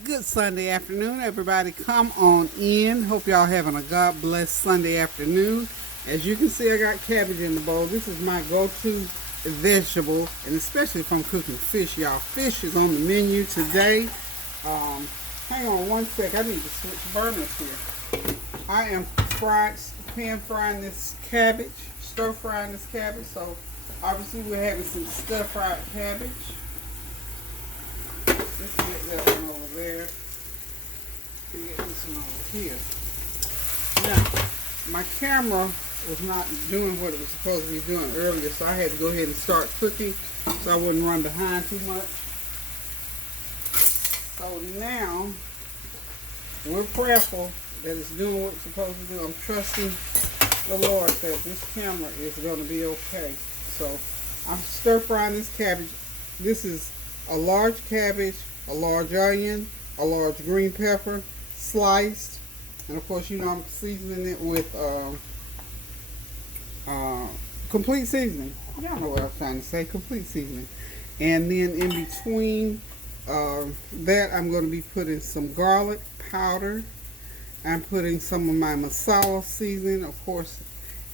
Good Sunday afternoon, everybody. Come on in. Hope y'all having a God bless Sunday afternoon. As you can see, I got cabbage in the bowl. This is my go-to vegetable, and especially if I'm cooking fish, y'all. Fish is on the menu today. Hang on one sec. I need to switch burners here. I am pan frying this cabbage, stir frying this cabbage. So obviously we're having some stir fried cabbage. Let's get that one over there. Get this one over here. Now, my camera was not doing what it was supposed to be doing earlier, so I had to go ahead and start cooking so I wouldn't run behind too much. So now, we're prayerful that it's doing what it's supposed to do. I'm trusting the Lord that this camera is going to be okay. So, I'm stir frying this cabbage. This is a large cabbage, a large onion, a large green pepper, sliced, and of course, you know, I'm seasoning it with complete seasoning. Y'all know what I was trying to say, complete seasoning. And then in between that, I'm going to be putting some garlic powder. I'm putting some of my masala seasoning, of course,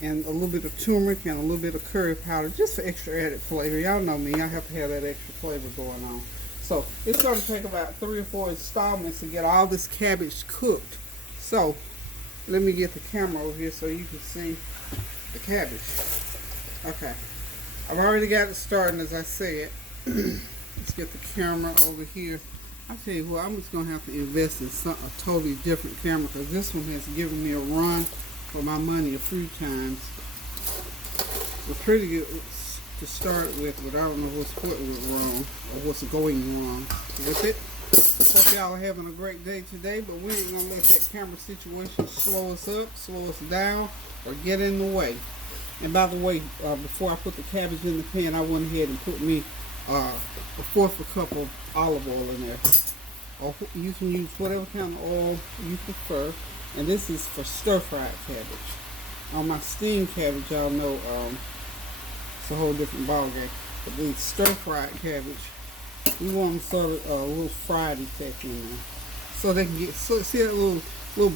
and a little bit of turmeric and a little bit of curry powder, just for extra added flavor. Y'all know me, I have to have that extra flavor going on. So it's going to take about 3 or 4 installments to get all this cabbage cooked. So let me get the camera over here so you can see the cabbage. Okay, I've already got it starting, as I said. Let's get the camera over here. I tell you what, I'm just going to have to invest in a totally different camera, because this one has given me a run for my money a few times. It's pretty good to start with, but I don't know what went wrong or what's going wrong with it. Hope y'all are having a great day today, but we ain't gonna let that camera situation slow us up, slow us down, or get in the way. And by the way, before I put the cabbage in the pan, I went ahead and put me a 1/4 cup of olive oil in there. Or you can use whatever kind of oil you prefer. And this is for stir-fried cabbage. On my steamed cabbage, y'all know it's a whole different ballgame. But these stir-fried cabbage, we want them sort of a little fried effect in there, so they can get. So see that little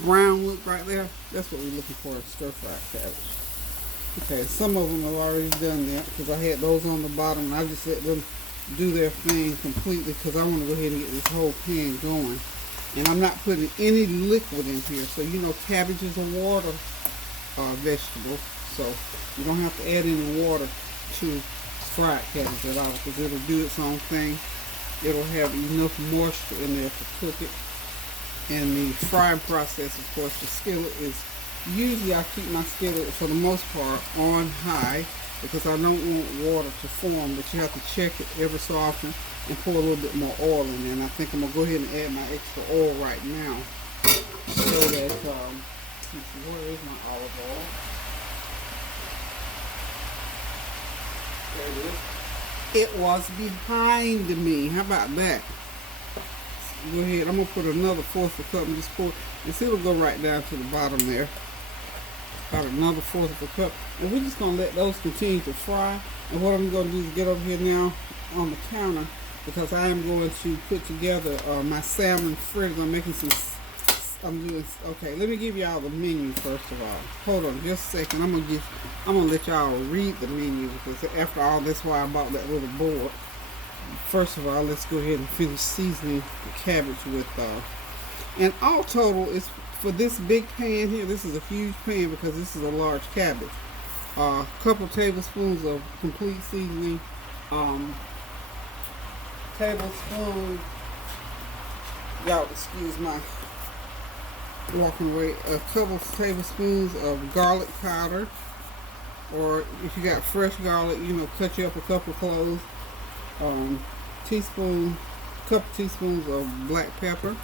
brown look right there? That's what we're looking for in stir-fried cabbage. Okay, some of them have already done that because I had those on the bottom, and I just let them do their thing completely because I want to go ahead and get this whole pan going. And I'm not putting any liquid in here. So, you know, cabbage is a water vegetable. So, you don't have to add any water to fried cabbage at all, because it'll do its own thing. It'll have enough moisture in there to cook it. And the frying process, of course, the skillet is, usually I keep my skillet for the most part on high, because I don't want water to form, but you have to check it every so often and pour a little bit more oil in there. And I think I'm going to go ahead and add my extra oil right now, so that, let's see, where is my olive oil? There it is. It was behind me. How about that? Go ahead, I'm going to put another 1/4 cup and just pour, and see, it'll go right down to the bottom there. About another 1/4 cup. And we're just going to let those continue to fry. And what I'm going to do is get over here now on the counter, because I am going to put together my salmon fritters. I'm making some, okay, let me give y'all the menu first of all. Hold on just a second. I'm gonna let y'all read the menu, because after all, that's why I bought that little board. First of all, let's go ahead and finish seasoning the cabbage with, and all total is, for this big pan here, this is a huge pan because this is a large cabbage. A couple tablespoons of complete seasoning, tablespoon, y'all excuse my walking away, a couple tablespoons of garlic powder, or if you got fresh garlic, you know, cut you up a couple cloves, couple teaspoons of black pepper.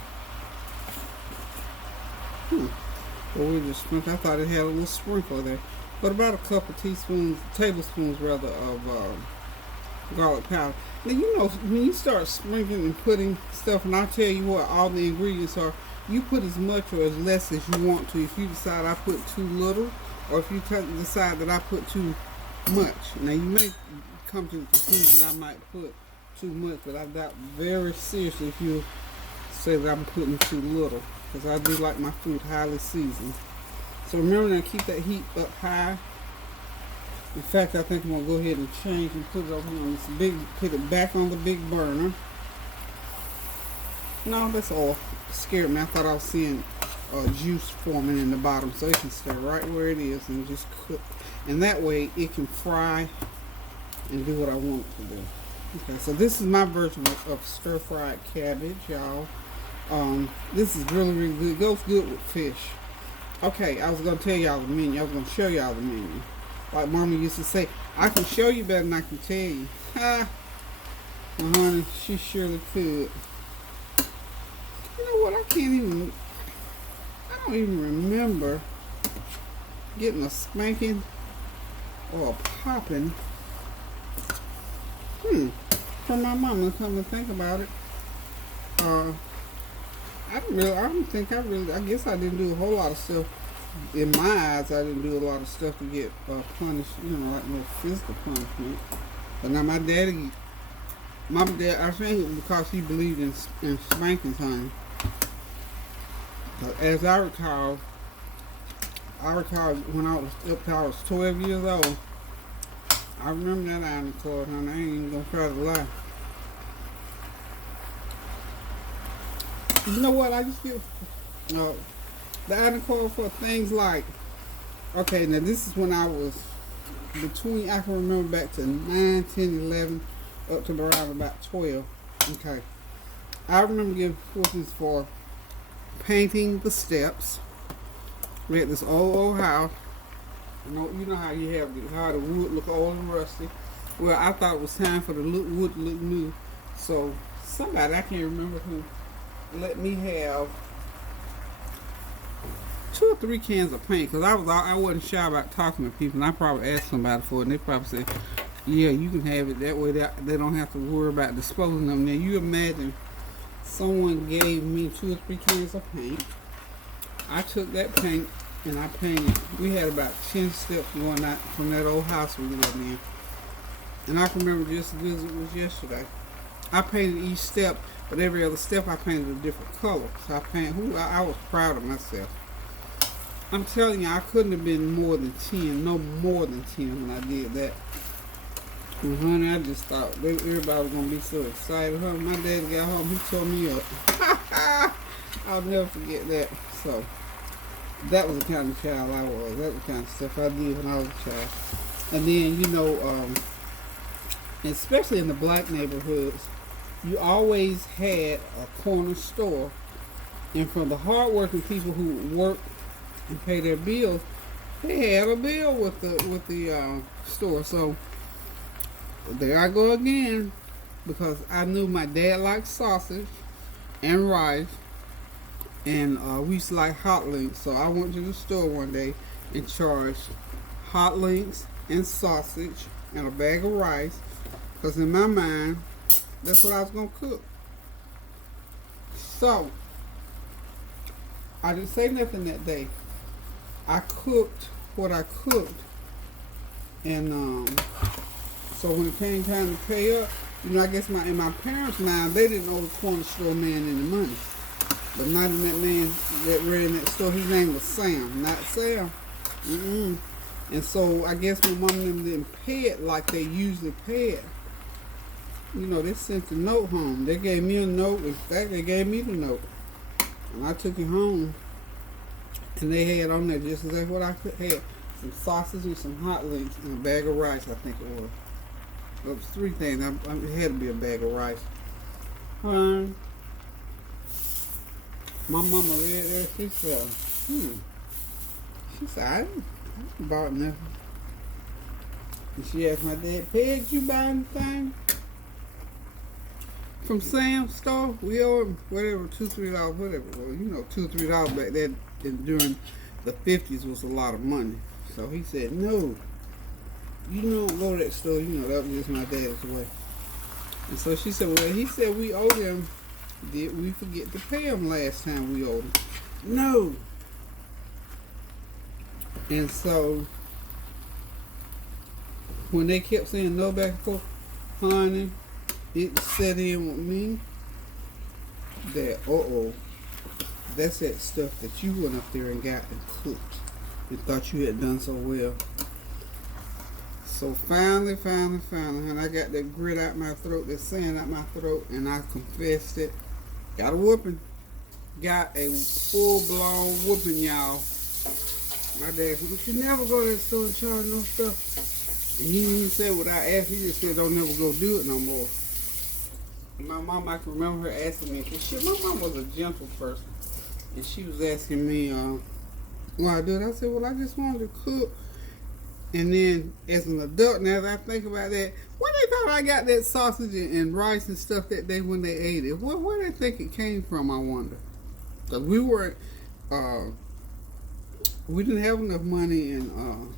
Well, we just sprinkled. I thought it had a little sprinkle there, but about a couple tablespoons rather, of garlic powder. Now, you know, when you start sprinkling and putting stuff, and I'll tell you what all the ingredients are, you put as much or as less as you want to. If you decide I put too little, or if you decide that I put too much. Now, you may come to the conclusion I might put too much, but I doubt very seriously if you say that I'm putting too little, because I do like my food highly seasoned. So remember to keep that heat up high. In fact, I think I'm gonna go ahead and change and put it over here on this big, put it back on the big burner. No, that's all. It scared me. I thought I was seeing juice forming in the bottom, so it can stay right where it is and just cook. And that way it can fry and do what I want it to do. Okay, so this is my version of stir-fried cabbage, y'all. This is really, really good. It goes good with fish. Okay, I was going to tell y'all the menu. I was going to show y'all the menu. Like Mama used to say, I can show you better than I can tell you. Ha! Well, honey, she surely could. You know what? I don't even remember getting a spanking or a popping from my mama. Come to think about it, I guess I didn't do a whole lot of stuff. In my eyes, I didn't do a lot of stuff to get punished, like no physical punishment. But now my dad, I think because he believed in spankings, honey. As I recall when I was 12 years old, I remember that ironing cord, honey. I ain't even gonna try to lie. You know what? I just get the ironing cord for things like, okay, now this is when I was between, I can remember back to 9, 10, 11, up to around about 12. Okay. I remember getting fortunes for painting the steps. We had this old house. You know how you have how the wood look old and rusty. Well, I thought it was time for the wood to look new. So somebody, I can't remember who, let me have 2 or 3 cans of paint, because I wasn't shy about talking to people, and I probably asked somebody for it, and they probably said, yeah, you can have it. That way they don't have to worry about disposing of them. Now you imagine someone gave me 2 or 3 cans of paint. I took that paint and I painted. We had about 10 steps going out from that old house we lived in. And I can remember just as good as it was yesterday. I painted each step, but every other step I painted a different color. So I was proud of myself. I'm telling you, I couldn't have been more than 10, no more than 10 when I did that. And honey, I just thought everybody was going to be so excited. Honey, my dad got home, he tore me up. I'll never forget that. So, that was the kind of child I was. That was the kind of stuff I did when I was a child. And then, especially in the black neighborhoods, you always had a corner store. And from the hardworking people who would work and pay their bills, they had a bill with the store. So, there I go again, because I knew my dad liked sausage and rice, and we used to like hot links. So I went to the store one day and charged hot links and sausage and a bag of rice, because in my mind, that's what I was going to cook. So, I didn't say nothing that day. I cooked what I cooked, and so when it came time to pay up, I guess in my parents' mind, they didn't owe the corner store man any money. But not in that man that ran in that store. His name was Sam, not Sam. And so I guess my mom and them didn't pay it like they usually pay it. They sent the note home. They gave me a note. In fact, they gave me the note. And I took it home. And they had on there just exactly what I had. Some sausage and some hot links and a bag of rice, I think it was. It was 3 things. It had to be a bag of rice. My mama read there. She said, She said, I didn't buy nothing. And she asked my dad, Peg, you buy anything from Sam's store? We owe him whatever, $2, $3, whatever. Well, $2, $3 back then during the 50s was a lot of money. So he said, no, you don't go to that store. That was just my dad's way. And so she said, well, he said we owe them. Did we forget to pay them last time we owed them? No. And so, when they kept saying no back and forth, honey, it set in with me. that, that's that stuff that you went up there and got and cooked and thought you had done so well. So finally, and I got that grit out my throat, that sand out my throat, and I confessed it. Got a whooping. Got a full-blown whooping, y'all. My dad said, "You should never go to the store and charge no stuff." And he didn't even say what I asked. He just said, "Don't never go do it no more." My mom, I can remember her asking me, because my mom was a gentle person. And she was asking me, why I do it. I said, well, I just wanted to cook. And then as an adult, now that I think about that, where they thought I got that sausage and rice and stuff that day when they ate it? Where they think it came from, I wonder. Because we weren't, we didn't have enough money and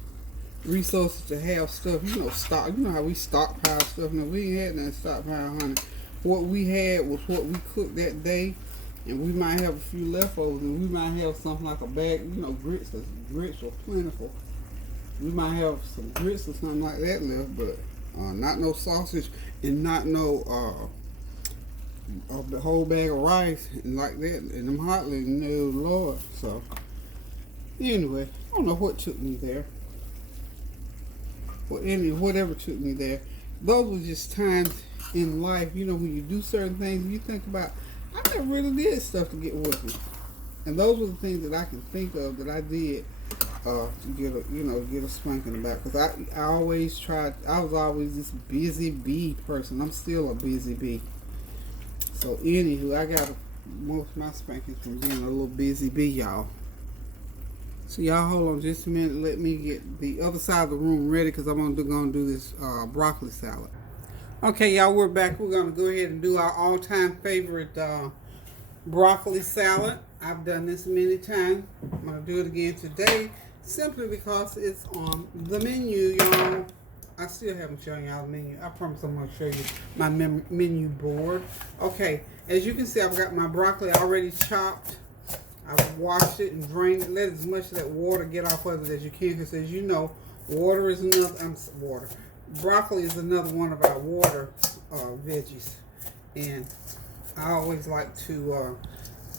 resources to have stuff, stock. You know how we stockpile stuff. No, we ain't had nothing stockpile, honey. What we had was what we cooked that day, and we might have a few leftovers, and we might have something like a bag, grits, because grits were plentiful. We might have some grits or something like that left, but not no sausage and not no the whole bag of rice and like that, and them hotly, no Lord. So anyway, I don't know what took me there. Whatever took me there. Those were just times in life, when you do certain things, you think about, I never really did stuff to get whooping. And those were the things that I can think of that I did to get a spanking about. Because I always tried, I was always this busy bee person. I'm still a busy bee. So anywho, I got most of my spankings from being a little busy bee, y'all. So y'all hold on just a minute. Let me get the other side of the room ready, because I'm going to do this broccoli salad. Okay, y'all, we're back. We're going to go ahead and do our all-time favorite broccoli salad. I've done this many times. I'm going to do it again today simply because it's on the menu, y'all. I still haven't shown y'all the menu. I promise I'm going to show you my menu board. Okay, as you can see, I've got my broccoli already chopped. I've washed it and drained it. Let as much of that water get off of it as you can, because as you know, water is another, broccoli is another one of our water veggies. And I always like to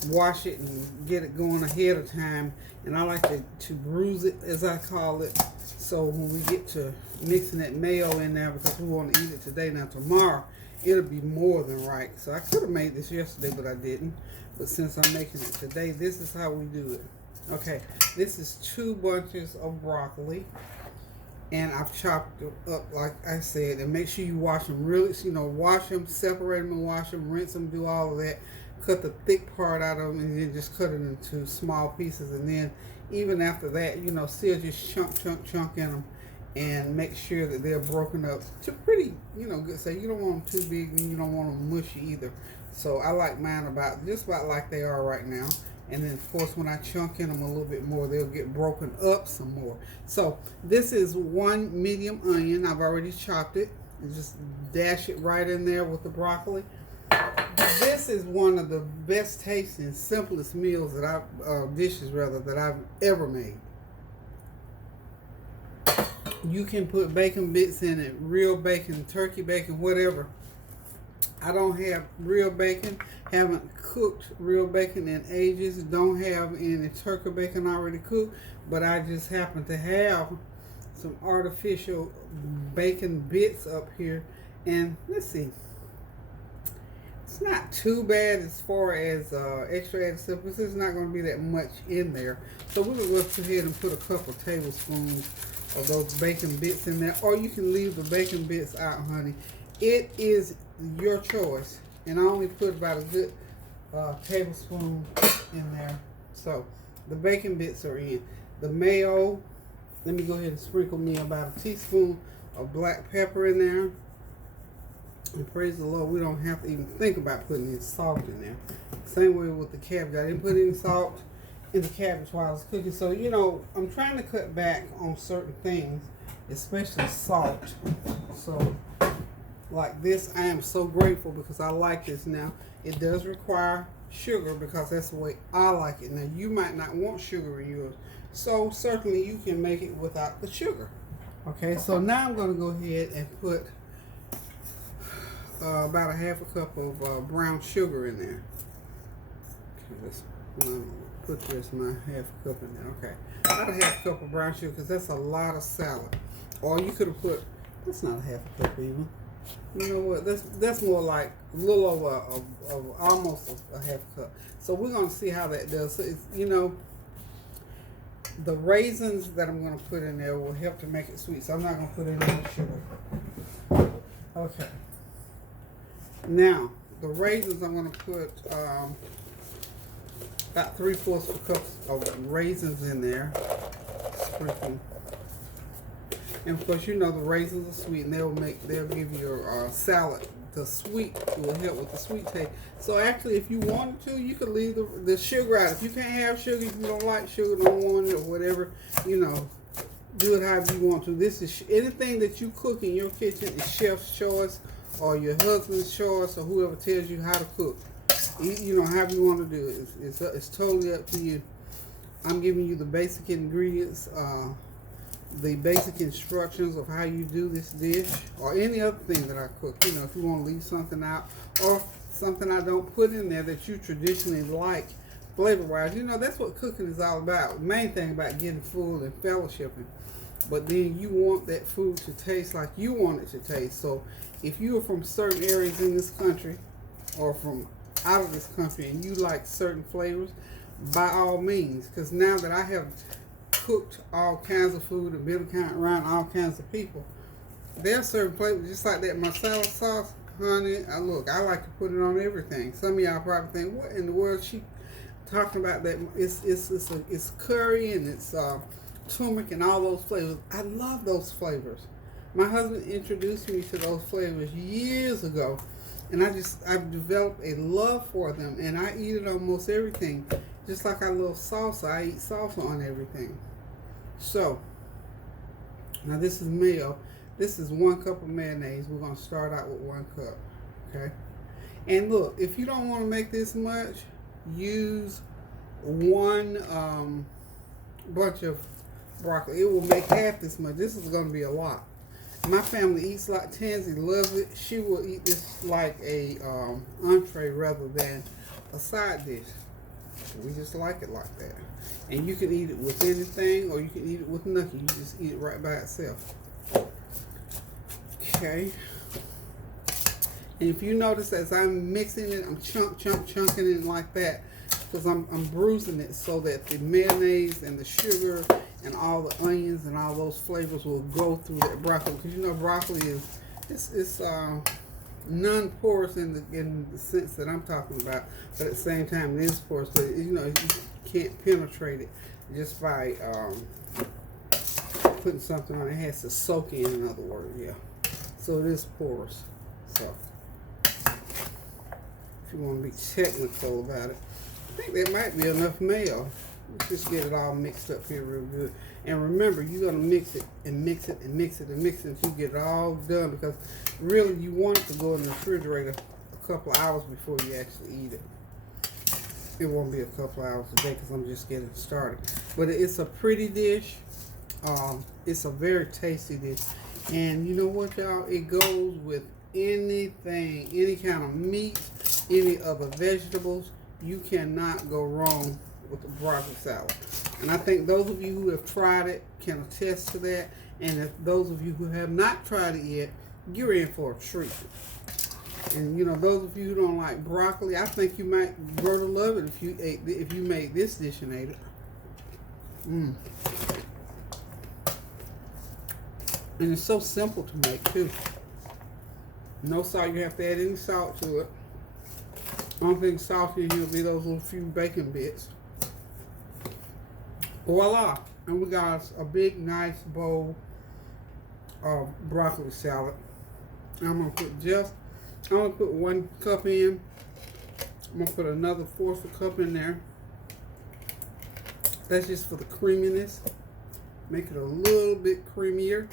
wash it and get it going ahead of time. And I like to bruise it, as I call it. So when we get to mixing that mayo in there, because we want to eat it today, now tomorrow, it'll be more than right. So I could have made this yesterday, but I didn't. But since I'm making it today, this is how we do it. Okay, this is 2 bunches of broccoli. And I've chopped them up, like I said. And make sure you wash them really, wash them, separate them and wash them, rinse them, do all of that. Cut the thick part out of them, and then just cut it into small pieces. And then even after that, still just chunk in them. And make sure that they're broken up to pretty, good. So you don't want them too big, and you don't want them mushy either. So I like mine just about like they are right now. And then, of course, when I chunk in them a little bit more, they'll get broken up some more. So this is 1 medium onion. I've already chopped it. And just dash it right in there with the broccoli. This is one of the best tasting, simplest meals that dishes that I've ever made. You can put bacon bits in it, real bacon, turkey bacon, whatever. I don't have real bacon, haven't cooked real bacon in ages, don't have any turkey bacon already cooked, but I just happen to have some artificial bacon bits up here. And let's see, it's not too bad as far as extra added stuff, but there's not going to be that much in there. So we're going to go ahead and put a couple tablespoons of those bacon bits in there, or you can leave the bacon bits out, honey. It is your choice, and I only put about a good tablespoon in there. So the bacon bits are in. The mayo, let me go ahead and sprinkle me about a teaspoon of black pepper in there. And praise the Lord, we don't have to even think about putting any salt in there. Same way with the cabbage. I didn't put any salt in the cabbage while I was cooking. So, I'm trying to cut back on certain things, especially salt. So like this, I am so grateful because I like this now. It does require sugar because that's the way I like it. Now, you might not want sugar in yours, so certainly you can make it without the sugar. Okay, so now I'm going to go ahead and put about a half a cup of brown sugar in there. Let's put this my half cup in there. Okay, about a half cup of brown sugar because that's a lot of salad. Or you could have put, that's not a half a cup even. You know what? That's more like a little over almost a half cup. So we're gonna see how that does. So it's, you know, the raisins that I'm gonna put in there will help to make it sweet. So I'm not gonna put any more sugar. Okay. Now the raisins I'm gonna put about 3/4 cups of raisins in there. Sprinkle. And of course, you know the raisins are sweet, and they'll give your salad the sweet. It will help with the sweet taste. So actually, if you wanted to, you could leave the sugar out. If you can't have sugar, if you don't like sugar, don't want it, or whatever, you know, do it however you want to. This is anything that you cook in your kitchen is chef's choice, or your husband's choice, or whoever tells you how to cook. You know, however you want to do it. It's totally up to you. I'm giving you the basic ingredients. The basic instructions of how you do this dish or any other thing that I cook. You know, if you want to leave something out or something I don't put in there that you traditionally like flavor-wise, you know, that's what cooking is all about. The main thing about getting full and fellowshipping. But then you want that food to taste like you want it to taste. So if you are from certain areas in this country or from out of this country and you like certain flavors, by all means, because now that I have cooked all kinds of food and been around all kinds of people, there are certain flavors just like that. My salad sauce, honey, look, I like to put it on everything. Some of y'all probably think, what in the world she talking about? That it's curry and it's turmeric and all those flavors. I love those flavors. My husband introduced me to those flavors years ago, and I've developed a love for them, and I eat it on most everything. Just like I love salsa, I eat salsa on everything. So, now this is mayo. This is 1 cup of mayonnaise. We're going to start out with 1 cup, okay? And look, if you don't want to make this much, use 1 bunch of broccoli. It will make half this much. This is going to be a lot. My family eats like Tansy loves it. She will eat this like a entree rather than a side dish. We just like it like that. And you can eat it with anything or you can eat it with nothing. You just eat it right by itself. Okay. And if you notice as I'm mixing it, I'm chunking it like that because I'm bruising it so that the mayonnaise and the sugar and all the onions and all those flavors will go through that broccoli. Because you know broccoli is non-porous in the sense that I'm talking about, but at the same time it is porous. But you know, you can't penetrate it just by putting something on it. It has to soak in other words, yeah. So it is porous. So if you want to be technical about it, I think there might be enough mayo. Let's just get it all mixed up here real good. And remember, you're going to mix it and mix it and mix it and mix it until you get it all done, because really you want it to go in the refrigerator a couple of hours before you actually eat it. It won't be a couple of hours today because I'm just getting started. But it's a pretty dish. It's a very tasty dish. And you know what, y'all? It goes with anything, any kind of meat, any other vegetables. You cannot go wrong with the broccoli salad. And I think those of you who have tried it can attest to that. And if those of you who have not tried it yet, you're in for a treat. And you know, those of you who don't like broccoli, I think you might grow to love it if you made this dish and ate it. And it's so simple to make too. No salt. You have to add any salt to it. Only thing salty in here will be those little few bacon bits. Voila! And we got a big, nice bowl of broccoli salad. I'm gonna put 1 cup in. I'm gonna put another 1/4 cup in there. That's just for the creaminess. Make it a little bit creamier.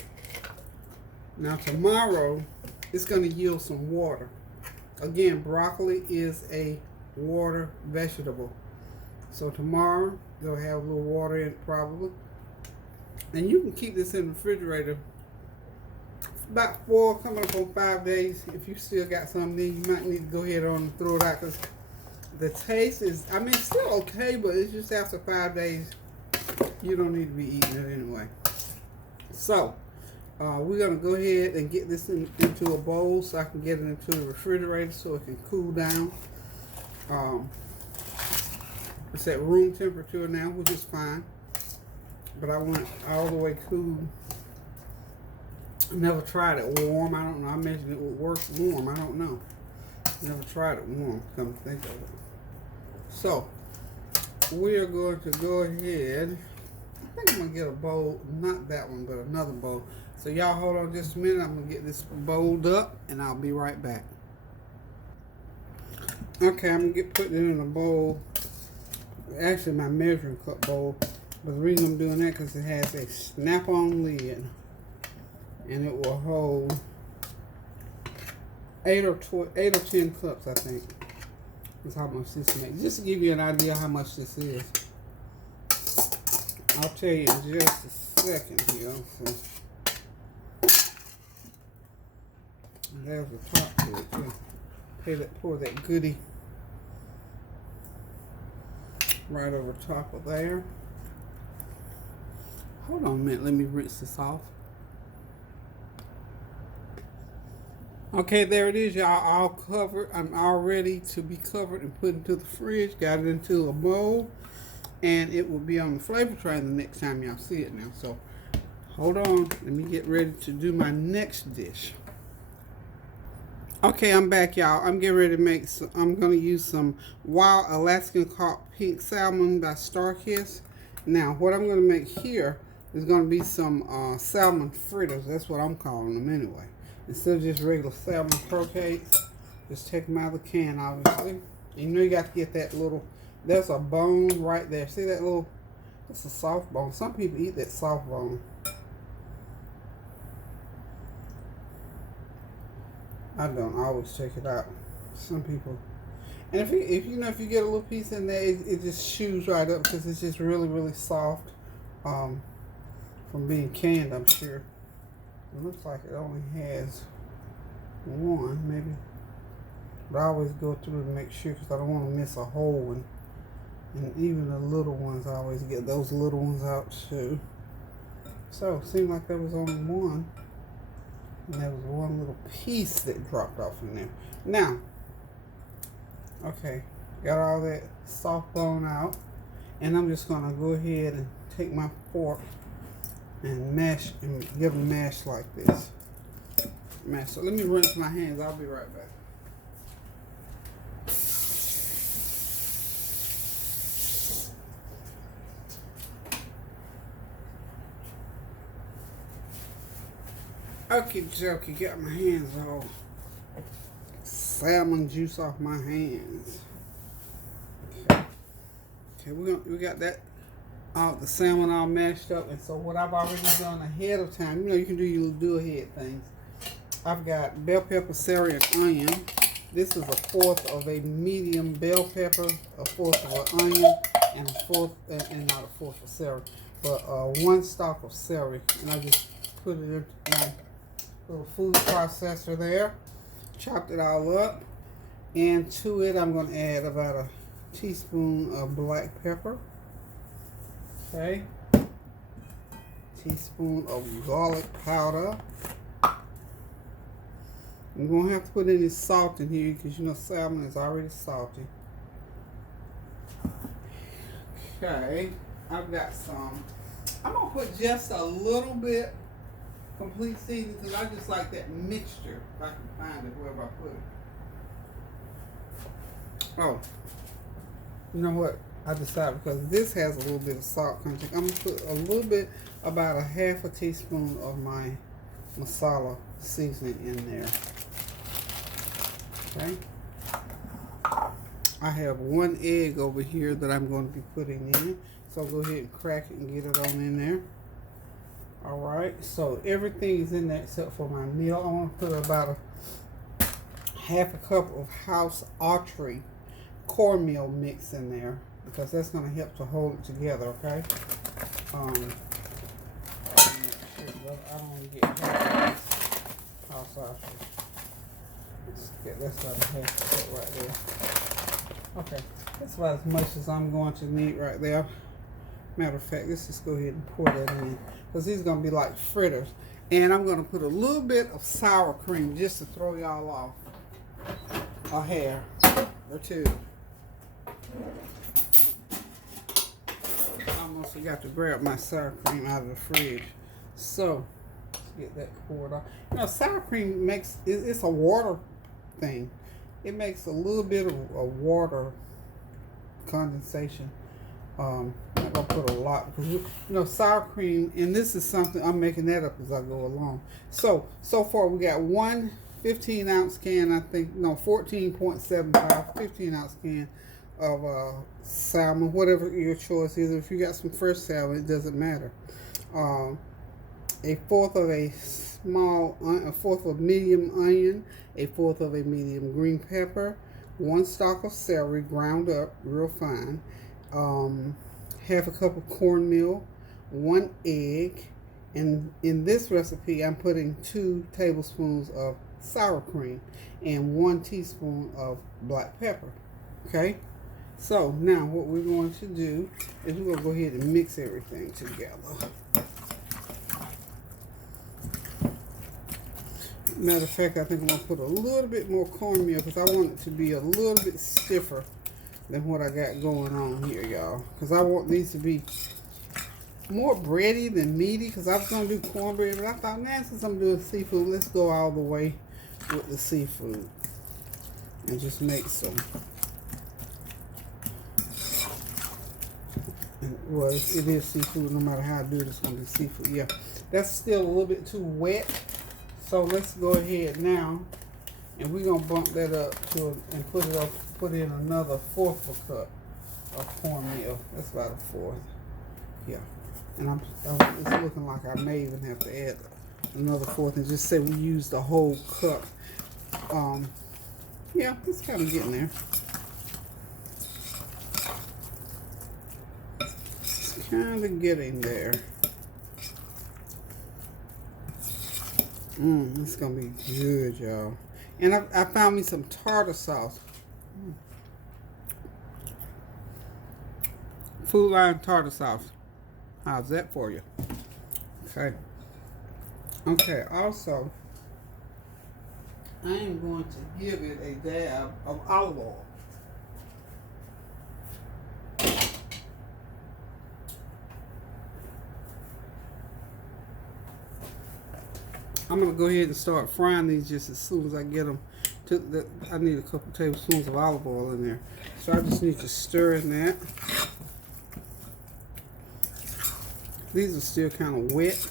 Now tomorrow, it's gonna yield some water. Again, broccoli is a water vegetable. So tomorrow, they'll have a little water in it probably. And you can keep this in the refrigerator about 4, coming up on 5 days. If you still got something, then you might need to go ahead on and throw it out, because the taste is, I mean, it's still okay, but it's just after 5 days, you don't need to be eating it anyway. So, we're going to go ahead and get this into a bowl so I can get it into the refrigerator so it can cool down. It's at room temperature now, which is fine. But I want it all the way cool. I never tried it warm. I don't know. I imagine it would work warm. I don't know. Never tried it warm, come to think of it. So, we are going to go ahead. I think I'm going to get a bowl. Not that one, but another bowl. So, y'all hold on just a minute. I'm going to get this bowled up, and I'll be right back. Okay, I'm going to putting it in a bowl. Actually, my measuring cup bowl. But the reason I'm doing that because it has a snap-on lid. And it will hold 8 or 10 cups, I think. That's how much this makes. Just to give you an idea how much this is. I'll tell you in just a second here. So, there's the top to it too. Pour that goodie right over top of there. Hold on a minute, let me rinse this off. Okay, there it is, y'all, all covered. I'm all ready to be covered and put into the fridge. Got it into a bowl, and it will be on the flavor train the next time y'all see it now. So, hold on, let me get ready to do my next dish. Okay, I'm back, y'all. I'm getting ready to make some, I'm going to use some Wild Alaskan Carp Pink Salmon by Starkiss. Now, what I'm going to make here is going to be some salmon fritters. That's what I'm calling them anyway. Instead of just regular salmon croquettes, just take them out of the can, obviously. You know you got to get that little, there's a bone right there. See that little, it's a soft bone. Some people eat that soft bone. I don't always check it out. Some people, and if you know, if you get a little piece in there, it just chews right up because it's just really soft from being canned, I'm sure. It looks like it only has one, maybe. But I always go through to make sure because I don't want to miss a whole one. And even the little ones, I always get those little ones out too. So, it seemed like there was only one. And there was one little piece that dropped off in there. Now, okay, got all that soft bone out. And I'm just going to go ahead and take my fork and mash, and give them mash like this. Mash. So let me rinse my hands. I'll be right back. Okay, jokey, got my hands all salmon juice off my hands. Okay, we got that. The salmon all mashed up, and so what I've already done ahead of time, you know, you can do your do ahead things. I've got bell pepper, celery, and onion. This is 1/4 of a medium bell pepper, 1/4 of an onion, and and not 1/4 of celery, but 1 stalk of celery, and I just put it in my little food processor there. Chopped it all up, and to it I'm going to add about a teaspoon of black pepper. Okay, teaspoon of garlic powder. You won't have to put any salt in here because you know salmon is already salty. Okay, I've got some. I'm gonna put just a little bit complete seasoning because I just like that mixture. If I can find it wherever I put it. Oh, you know what? I decided because this has a little bit of salt content. I'm gonna put a little bit, about a 1/2 teaspoon of my masala seasoning in there. Okay. I have 1 egg over here that I'm going to be putting in. So go ahead and crack it and get it on in there. Alright, so everything is in there except for my meal. I want to put about a 1/2 cup of House Autry cornmeal mix in there because that's going to help to hold it together, okay? I don't want to get House Autry. That's about a 1/2 cup right there. Okay, that's about as much as I'm going to need right there. Matter of fact, let's just go ahead and pour that in, because these are going to be like fritters. And I'm going to put a little bit of sour cream just to throw y'all off. A hair or two. I almost forgot to grab my sour cream out of the fridge. So, let's get that poured off. You know, sour cream makes, it's a water thing. It makes a little bit of a water condensation. I'm not gonna put a lot because you know sour cream, and this is something I'm making that up as I go along. So far we got one 15-ounce can, I think, no, 14.75, 15-ounce can of salmon, whatever your choice is. If you got some fresh salmon, it doesn't matter. A fourth of a medium onion, a fourth of a medium green pepper, one stalk of celery ground up real fine, half a cup of cornmeal, one egg, and in this recipe I'm putting 2 tablespoons of sour cream and 1 teaspoon of black pepper. Okay, so now what we're going to do is we're going to go ahead and mix everything together. Matter of fact, I think I'm going to put a little bit more cornmeal because I want it to be a little bit stiffer than what I got going on here, y'all. Because I want these to be more bready than meaty, because I was going to do cornbread, but I thought, nah, since I'm doing seafood, let's go all the way with the seafood and just make some. Well, it is seafood. No matter how I do it, it's going to be seafood. Yeah, that's still a little bit too wet. So let's go ahead now, and we're gonna bump that up to and put in another 1/4 of a cup of cornmeal. That's about a 1/4. Yeah, and it's looking like I may even have to add another 1/4 and just say we use the whole cup. Yeah, it's kind of getting there. It's kind of getting there. It's gonna be good, y'all. And I found me some tartar sauce. Food Line tartar sauce. How's that for you? Okay. Okay, also, I am going to give it a dab of olive oil. I'm going to go ahead and start frying these just as soon as I get them. I need a couple tablespoons of olive oil in there. So I just need to stir in that. These are still kind of wet.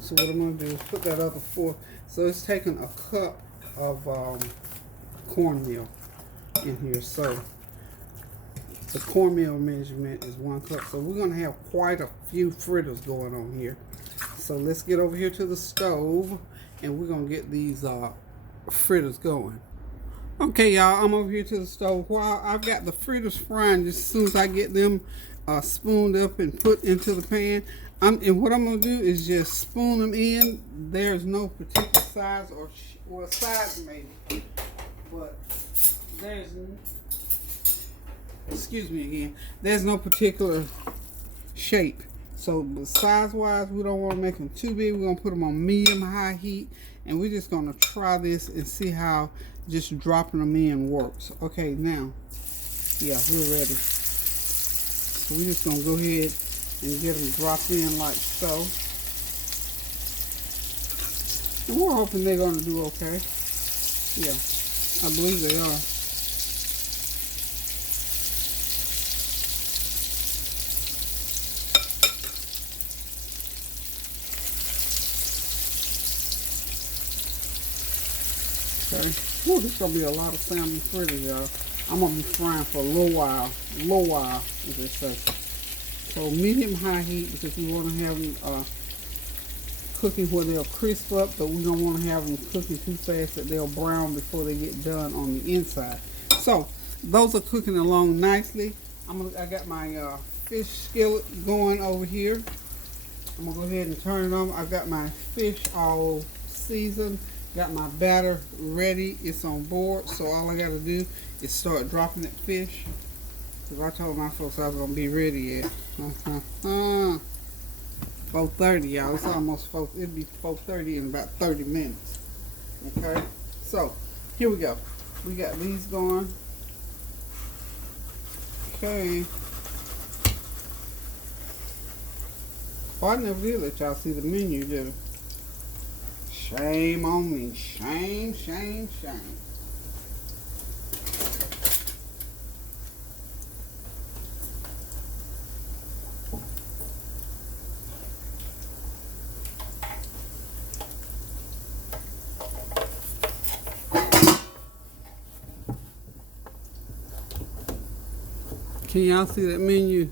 So what I'm going to do is put that other 1/4. So it's taking a cup of cornmeal in here. So the cornmeal measurement is 1 cup. So we're going to have quite a few fritters going on here. So let's get over here to the stove and we're going to get these fritters going. Okay, y'all, I'm over here to the stove. While I've got the fritters frying, just as soon as I get them spooned up and put into the pan, and what I'm going to do is just spoon them in. There's no particular size or size maybe, but there's, excuse me again, there's no particular shape. So size-wise, we don't want to make them too big. We're going to put them on medium-high heat. And we're just going to try this and see how just dropping them in works. Okay, now, yeah, we're ready. So we're just going to go ahead and get them dropped in like so. And we're hoping they're going to do okay. Yeah, I believe they are. Okay. Ooh, this is going to be a lot of salmon fritters, y'all. I'm going to be frying for a little while, as they say. So medium-high heat, because we want to have them cooking where they'll crisp up, but we don't want to have them cooking too fast that they'll brown before they get done on the inside. So those are cooking along nicely. I got my fish skillet going over here. I'm going to go ahead and turn it on. I've got my fish all seasoned Got my batter ready. It's on board. So all I got to do is start dropping that fish. Because I told my folks I was going to be ready at 4:30, y'all. It's almost 4. It'll be 4:30 in about 30 minutes. Okay? So, here we go. We got these going. Okay. Oh, I never did let y'all see the menu, did I? Shame on me. Shame, shame, shame. Can y'all see that menu?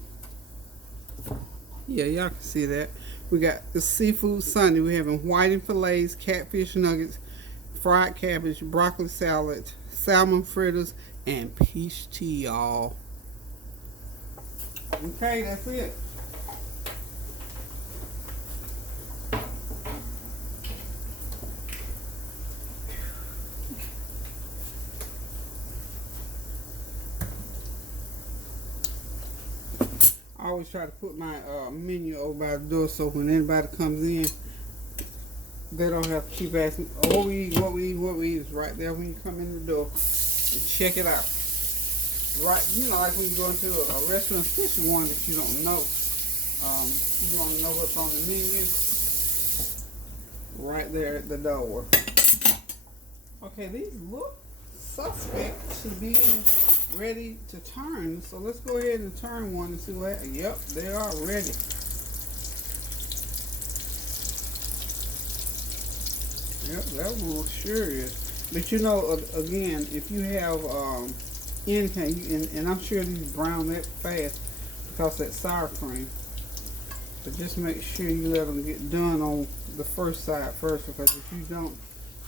Yeah, y'all can see that. We got the seafood Sunday. We're having whiting fillets, catfish nuggets, fried cabbage, broccoli salad, salmon fritters, and peach tea, y'all. Okay, that's it. I always try to put my menu over by the door so when anybody comes in, they don't have to keep asking, oh, what we eat, what we eat, what we eat. It's right there when you come in the door and check it out. Right, you know, like when you go into a restaurant, especially one that you don't know. You want to know what's on the menu. Right there at the door. Okay, these look suspect to be ready to turn, so let's go ahead and turn one and see what happens. Yep, they are ready. Yep, that one sure is. But you know, again, if you have anything, and I'm sure these brown that fast because that sour cream, but just make sure you let them get done on the first side first, because if you don't,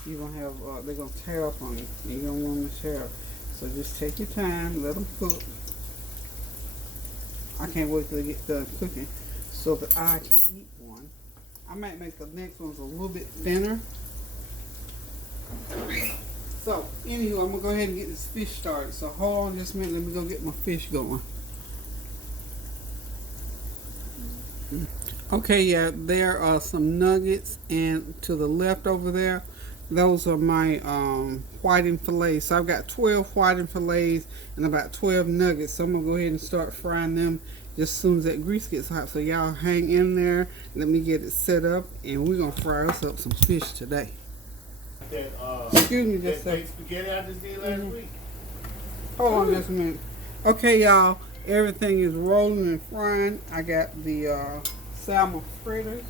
you're gonna have they're gonna tear up on you, and you don't want them to tear up. So just take your time, let them cook. I can't wait till they get done cooking so that I can eat one. I might make the next ones a little bit thinner. So, anywho, I'm going to go ahead and get this fish started. So hold on just a minute, let me go get my fish going. Okay, yeah, there are some nuggets, and to the left over there, those are my whiting fillets. So I've got 12 whiting fillets and about 12 nuggets. So I'm going to go ahead and start frying them just as soon as that grease gets hot. So y'all hang in there. Let me get it set up, and we're going to fry us up some fish today. Excuse me just a second. Spaghetti I just did last week. Hold on just a minute. Okay, y'all. Everything is rolling and frying. I got the salmon fritters.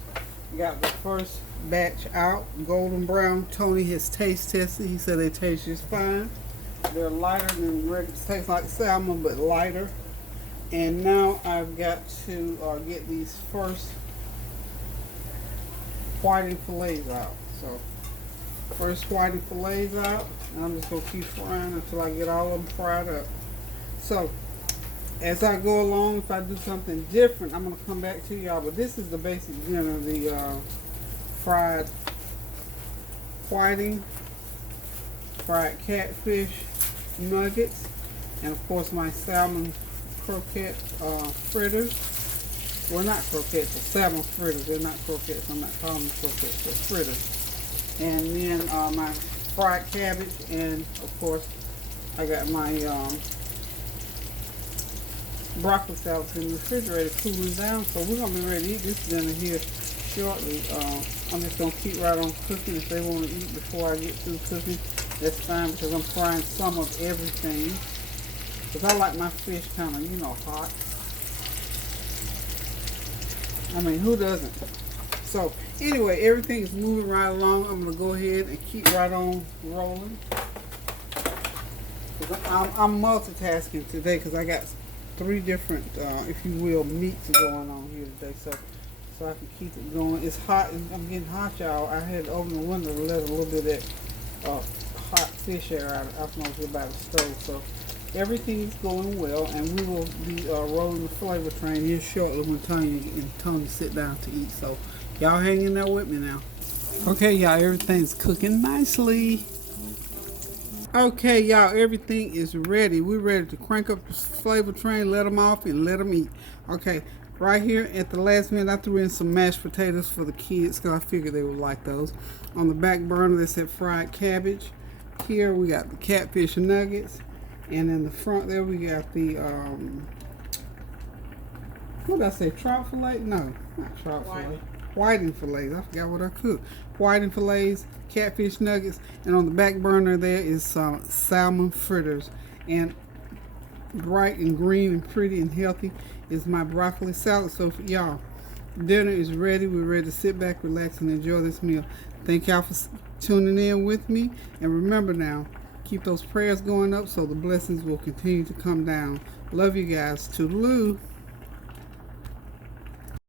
Got the first batch out, golden brown. Tony has taste tested. He said they taste just fine. They're lighter than regular. Tastes like salmon, but lighter. And now I've got to get these first whiting fillets out. So first whiting fillets out, and I'm just gonna keep frying until I get all of them fried up. So as I go along, if I do something different, I'm going to come back to y'all. But this is the basic dinner, the fried whiting, fried catfish nuggets, and of course my salmon croquette fritters. Well, not croquettes, but salmon fritters. They're not croquettes. I'm not calling them croquettes. They're fritters. And then my fried cabbage, and of course I got my broccoli salad in the refrigerator cooling down, so we're going to be ready to eat this dinner here shortly. I'm just going to keep right on cooking. If they want to eat before I get through cooking, that's fine, because I'm frying some of everything, because I like my fish kind of, you know, hot. I mean, who doesn't? So anyway, everything is moving right along. I'm going to go ahead and keep right on rolling. I'm multitasking today because I got 3 different, if you will, meats going on here today, so I can keep it going. It's hot. I'm getting hot, y'all. I had to open the window to let a little bit of that hot fish air out. I don't know if it's by the stove. So everything is going well, and we will be rolling the flavor train here shortly when Tony and Tony sit down to eat. So y'all hang in there with me now. Okay, y'all, everything's cooking nicely. Okay, y'all, everything is ready. We're ready to crank up the flavor train, let them off, and let them eat. Okay, right here at the last minute, I threw in some mashed potatoes for the kids because I figured they would like those. On the back burner, they said fried cabbage. Here we got the catfish nuggets. And in the front there, we got the, what did I say, trout fillet? No, not trout fillet. Whiting fillets. I forgot what I cooked. Whiting fillets, catfish nuggets, and on the back burner there is some salmon fritters. And bright and green and pretty and healthy is my broccoli salad. So for y'all, dinner is ready. We're ready to sit back, relax, and enjoy this meal. Thank y'all for tuning in with me. And remember now, keep those prayers going up so the blessings will continue to come down. Love you guys. Toodaloo.